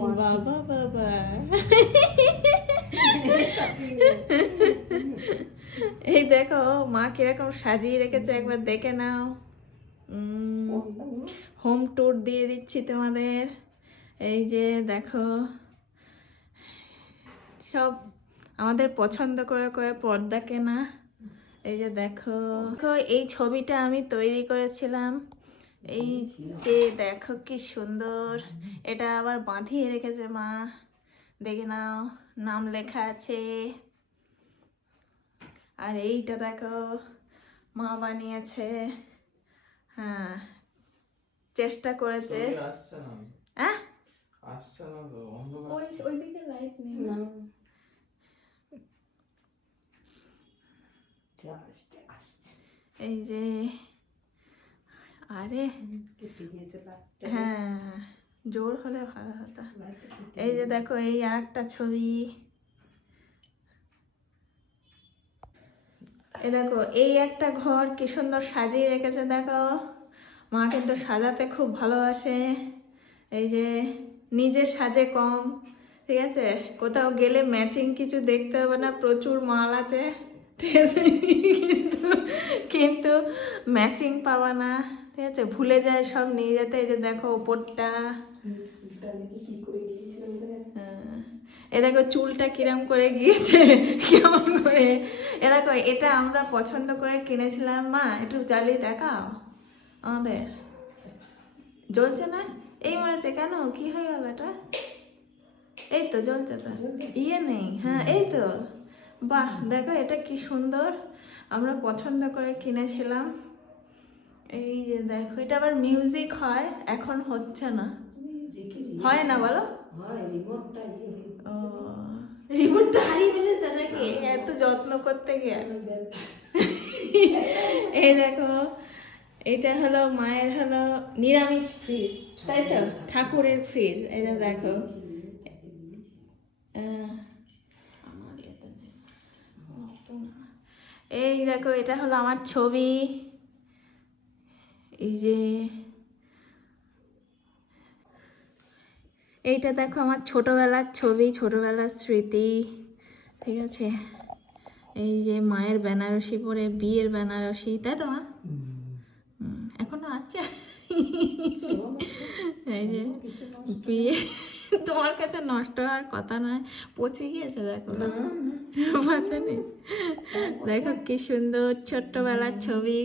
বাবা বাবা এই দেখো মা কিরকম সাজিয়ে রেখেছে, একবার দেখে নাও। হোম ট্যুর দিয়ে দিচ্ছি তোমাদের। এই যে দেখো, সব আমাদের পছন্দ করে করে পর্দা কেনা। এই যে দেখো, এই ছবিটা আমি তৈরি করেছিলাম। এই যে দেখো কি সুন্দর, এটা আবার বাঁধিয়ে রেখেছে মা, দেখে নাও, নাম লেখা আছে। আর এইটা দেখো মা বানিয়েছে, হ্যাঁ চেষ্টা করেছে। হ্যাঁ ওইদিকে লাইট নেই না। এই যে আরে হ্যাঁ জোর হলে ভালো হতো। এই যে দেখো এই আর একটা ছবি, এই দেখো এই একটা ঘর কি সুন্দর সাজিয়ে রেখেছে দেখো। মা কিন্তু সাজাতে খুব ভালোবাসে। এই যে নিজে সাজে কম, ঠিক আছে, কোথাও গেলে ম্যাচিং কিছু দেখতে হবে না, প্রচুর মাল আছে, ঠিক আছে, কিন্তু ম্যাচিং পাওয়া না, ঠিক আছে, ভুলে যায় সব নিয়ে যেতে। এই যে দেখো ওপরটা, এ দেখো চুলটা কিরম করে গিয়েছে, কেমন করে। এ দেখো এটা আমরা পছন্দ করে কিনেছিলাম, মা একটু জ্বালিয়ে দেখাও আমাদের। জ্বলছে না, এই মরেছে কেন, কি হয়ে গেল এটা? এই তো জ্বলছে তো, ইয়ে নেই, হ্যাঁ এই তো, বাহ দেখো এটা কি সুন্দর, আমরা পছন্দ করে কিনেছিলাম। এই যে দেখো এটা আবার মিউজিক হয়, এখন হচ্ছে না, হয় না বলো? ও রিমোটটা হারিয়ে ফেলেছে নাকি এত যত্ন করতে গিয়ে? এই দেখো এটা হলো মায়ের হলো নিরামিষ ফ্রিজ, তাই তো, ঠাকুরের ফ্রিজ। এটা দেখো এই দেখো এটা হলো আমার ছবি। এই যে এইটা দেখো আমার ছোটবেলার ছবি, ছোটবেলার স্মৃতি, ঠিক আছে। এই যে মায়ের বেনারসি পরে, বিয়ের বেনারসি, তাই তো মা? এখনো আছে। এই যে বিয়ে, তোমার কাছে নষ্ট হওয়ার কথা নয়, পচে গিয়েছে দেখো, পচেনি? দেখো কি সুন্দর ছোট্টবেলার ছবি।